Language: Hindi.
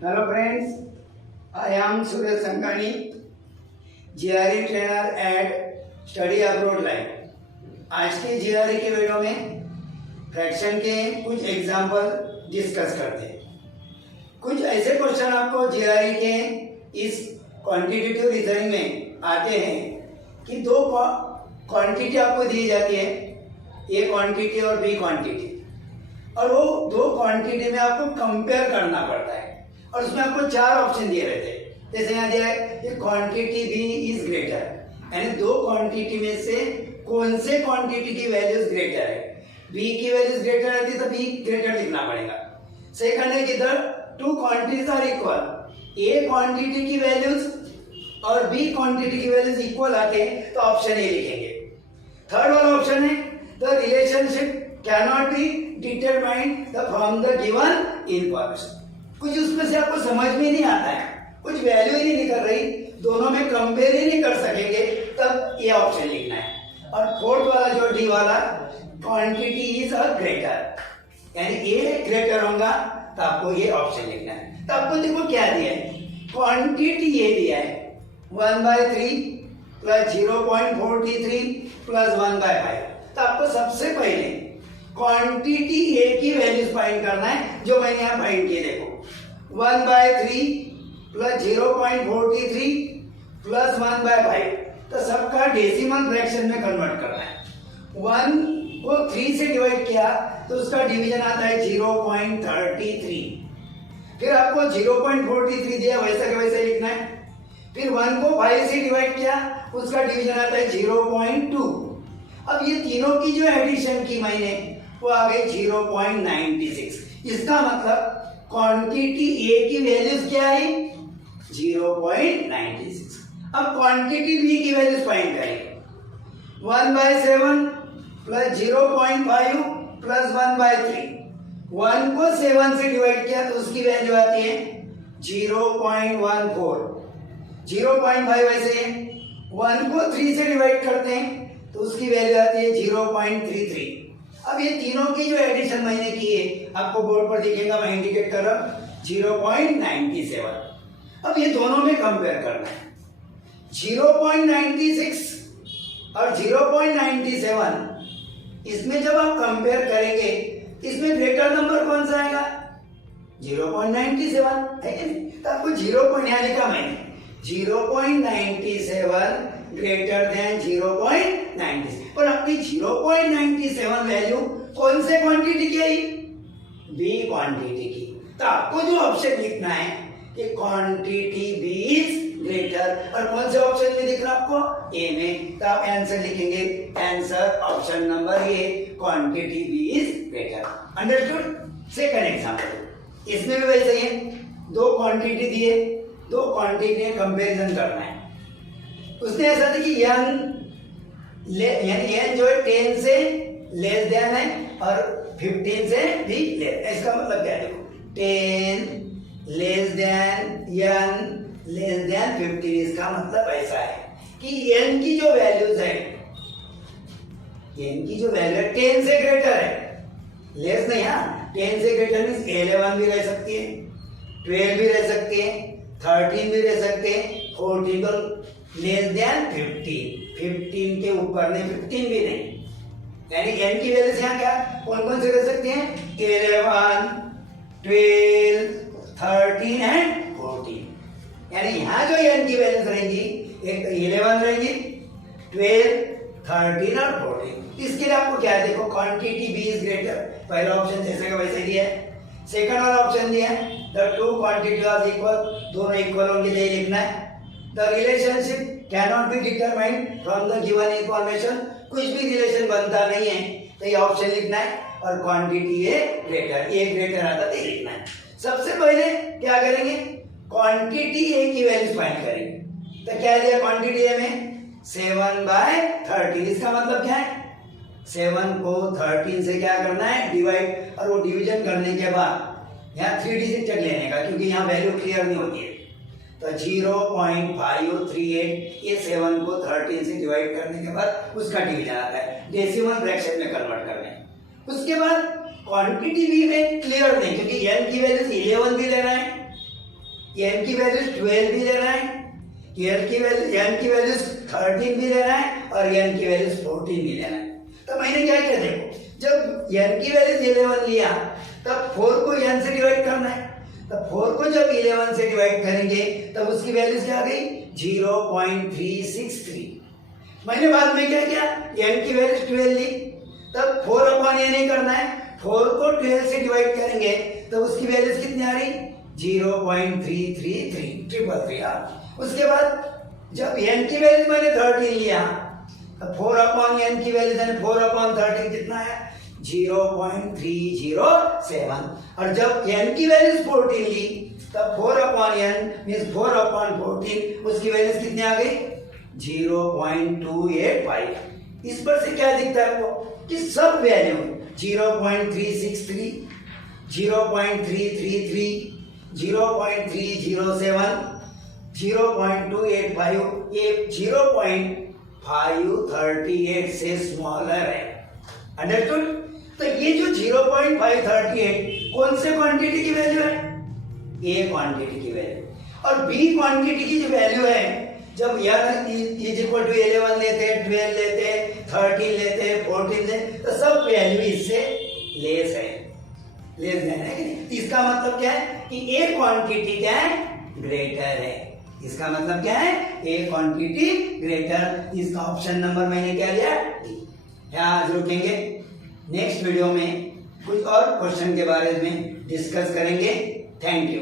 Hello friends, I am Suresh Sankani, GRE trainer at Study Abroad Live। आज के GRE के वीडियो में फ्रैक्शन के कुछ एग्जाम्पल डिस्कस करते हैं। कुछ ऐसे क्वेश्चन आपको GRE के इस क्वांटिटेटिव रीजनिंग में आते हैं कि दो क्वांटिटी आपको दी जाती है, ए क्वांटिटी और बी क्वांटिटी, और वो दो क्वांटिटी में आपको कंपेयर करना पड़ता है और उसमें आपको चार ऑप्शन दिए रहते हैं। जैसे यहाँ दिया है कि क्वांटिटी बी इज ग्रेटर, यानी दो क्वांटिटी में से कौन से क्वांटिटी की वैल्यूज ग्रेटर है। बी की वैल्यूज ग्रेटर रहती है तो बी ग्रेटर लिखना पड़ेगा। सेकंड है कि the two quantities are equal, A quantity की वैल्यूज और बी क्वांटिटी की वैल्यूज इक्वल आते हैं तो ऑप्शन ए लिखेंगे। थर्ड वाला ऑप्शन है the relationship cannot be determined from the given information. कुछ उसमें से आपको समझ में नहीं आता है, कुछ वैल्यू ही नहीं निकल रही, दोनों में कंपेयर ही नहीं कर सकेंगे, तब ये ऑप्शन लिखना है। और फोर्थ वाला जो डी वाला क्वांटिटी इज अ ग्रेटर, यानी ए ग्रेटर होगा तो आपको ये ऑप्शन लिखना है। तो आपको देखो क्या दिया है, क्वांटिटी ये दिया है 1/3 प्लस 0.43 प्लस 1/5। तो आपको सबसे पहले क्वांटिटी ए की वैल्यूज फाइंड करना है, जो मैंने यहाँ फाइंड किए। देखो 1/3 प्लस 0.43 प्लस 1/5, तो सबका डेसिमल फ्रैक्शन में कन्वर्ट करना है। 1 को 3 से डिवाइड किया तो उसका डिवीजन आता है 0.33। फिर आपको 0.43 दिया, वैसा का वैसा लिखना है। फिर 1 को 5 से डिवाइड किया, उसका डिवीजन आता है 0.2। अब ये तीनों की जो एडिशन की मैंने वो आ गई 0.96। इसका मतलब क्वांटिटी ए की वैल्यूज क्या है, 0.96। अब क्वांटिटी बी की वैल्यूज फाइंड करेंगे। 1/7 प्लस 0.5 प्लस 1/3। 1 को 7 से डिवाइड किया तो उसकी वैल्यू आती है 0.14। 0.5 वैसे है, 1 को 3 से डिवाइड करते हैं तो उसकी वैल्यू आती है 0.33। अब ये तीनों की जो एडिशन मैंने की है आपको बोर्ड पर दिखेगा, मैं इंडिकेट कर रहा हूं 0.97। अब ये दोनों में कंपेयर करना है। 0.96 और 0.97, इसमें जब आप कंपेयर करेंगे इसमें ग्रेटर नंबर कौन सा आएगा, 0.97 है कि नहीं। तो आपको 0. यहाँ लिखा मैंने 0.97 ग्रेटर देन 0.96, और आपकी 0.97 वैल्यू कौन से क्वांटिटी की आई, बी क्वांटिटी की। तो आपको जो ऑप्शन लिखना है कि क्वांटिटी बी इज ग्रेटर, और कौन से ऑप्शन में दिख रहा है आपको, ए में, तो आप आंसर लिखेंगे, answer option number A, quantity B is greater. Understood. Second example, इसमें भी वैसे ही है, दो क्वांटिटी दिए, दो क्वांटिटी में कंपैरिजन करना है। उसने ऐसा था कि यानी n जो है 10 से लेस देन है और 15 से भी लेस। इसका मतलब क्या है, देखो 10 less than n less than 15। इसका मतलब ऐसा है कि n की जो वैल्यूज है, n की जो वैल्यू है 10 से ग्रेटर है, लेस नहीं। हाँ, 10 से ग्रेटर मींस 11 भी रह सकती है, 12 भी रह सकती है, 13 भी रह सकते हैं, 14 तो लेस देन 15 के ऊपर नहीं, 15 भी नहीं। यानी n की वैल्यूज यहाँ क्या कौन कौन से रह सकते हैं, 11, 12, 13 एंड 14। यानी यहाँ जो n की वैल्यूज रहेंगी, एक 11 रहेंगी, 12, 13 और 14। इसके लिए आपको क्या है, देखो क्वांटिटी बी इज ग्रेटर, पहला ऑप्शन जैसे का वैसे दिया है। सेकंड वाला ऑप्शन दिया है the two quantity are equal, दोनों इक्वल होंगे, यही लिखना है। The relationship cannot be determined from the given information, कुछ भी रिलेशन बनता नहीं है तो ये ऑप्शन लिखना है। और क्वांटिटी ए ग्रेटर, ए ग्रेटर आता तो ये लिखना है। सबसे पहले क्या करेंगे, क्वांटिटी ए की वैल्यू फाइंड करेंगे। तो क्या दिया क्वांटिटी ए में 7/13। इसका मतलब क्या है, 7 को 13 से क्या करना है, डिवाइड, और वो डिवीजन करने के बाद यहाँ 3 डिजिट तक लेने का, क्योंकि यहाँ वैल्यू क्लियर नहीं होती है। तो 0.538, ये 7 को 13 से डिवाइड करने के बाद उसका डिवीजन आता है, डेसिमल फ्रैक्शन में कन्वर्ट करने। उसके बाद क्वांटिटी भी में क्लियर नहीं, क्योंकि n की वैल्यू 11 भी लेना है n की वैल्यू 12 भी लेना है, n की वैल्यू 13 भी लेना है और n की वैल्यू 14 भी लेना है। तो मैंने क्या किया, देखो जब n की वैल्यू 11 लिया तब 4 को n से डिवाइड करना है, तब 4 को जब 11 से डिवाइड करेंगे तब उसकी वैल्यू क्या आ गई 0.363। मैंने बाद में क्या किया, n की वैल्यू 12 ली, तब 4/n ही करना है, 4 को 12 से डिवाइड करेंगे तो उसकी वैल्यू कितनी आ रही 0.333 उसके बाद जब n की वैल्यू मैंने 13 लिया तो 4/n की वैल्यू यानी 4/13 कितना है 0.307 और जब n की वैल्यू 14 ली तब 4/n मींस 4/14 उसकी वैल्यू कितनी आ गई 0.285। इस पर से क्या दिखता है आपको कि सब वैल्यू 0.363, 0.333, 0.307, 0.285 ये 0.538 से स्मॉलर है। अंडरस्टूड? तो ये जो 0.538 कौन से क्वांटिटी की वैल्यू है, ए क्वांटिटी की वैल्यू, और बी क्वांटिटी की जो वैल्यू है जब इज इक्वल टू 11 लेते हैं, 12 लेते हैं, 13 लेते हैं, 14 लेते हैं तो सब वैल्यू इससे लेस है, लेस देन है कि नहीं। इसका मतलब क्या है कि ए क्वांटिटी क्या है ग्रेटर है, इसका मतलब क्या है ए क्वांटिटी ग्रेटर। इसका ऑप्शन नंबर मैंने क्या लिया डी। यहाँ आज रुकेंगे, नेक्स्ट वीडियो में कुछ और क्वेश्चन के बारे में डिस्कस करेंगे। Thank you.